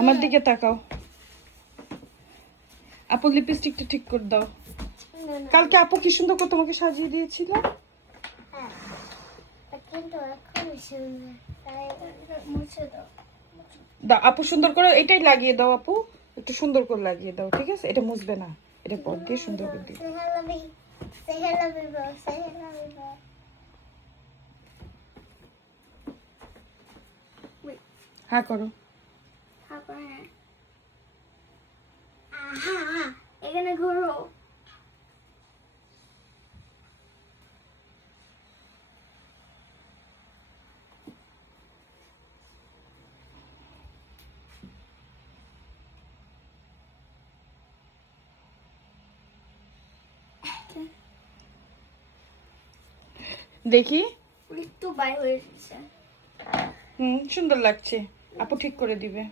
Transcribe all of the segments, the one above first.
আমার দিকে তাকাও। আপু লিপস্টিকটা ঠিক করে দাও। কালকে আপু কি সুন্দর করে তোমাকে সাজিয়ে দিয়েছিল। দাও আপু সুন্দর করে এটাই লাগিয়ে দাও আপু, একটু সুন্দর করে লাগিয়ে দাও, ঠিক আছে? এটা মুছবে না, এটা পর দিয়ে সুন্দর করে দিও। হ্যাঁ করো। এখানে ঘুরো। দেখি। একটু বাইরে হয়ে এসেছে। সুন্দর লাগছে, আপু ঠিক করে দিবে।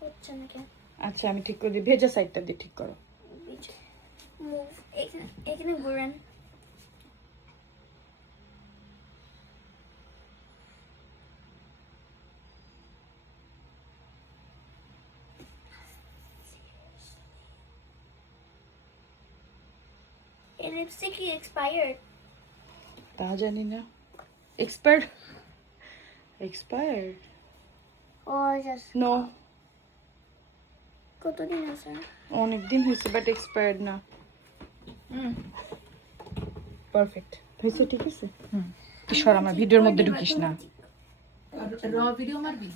হচ্ছে না কেন? আচ্ছা আমি ঠিক করে দিই, ভেজা সাইডটা দিয়ে ঠিক করো। মুভ এখানে, এখানে ঘুরেন। এই লিপস্টিক কি এক্সপায়ার্ড? তা জানি না। এক্সপায়ার্ড? এক্সপায়ার্ড? ও জাস্ট নো, কতদিন আছে? অনেক দিন হয়েছে, বাট এক্সপায়ার্ড না। পারফেক্ট হয়েছে, ঠিক আছে। তুই সর, আমার ভিডিওর মধ্যে ঢুকিস না। র ভিডিও মারবি?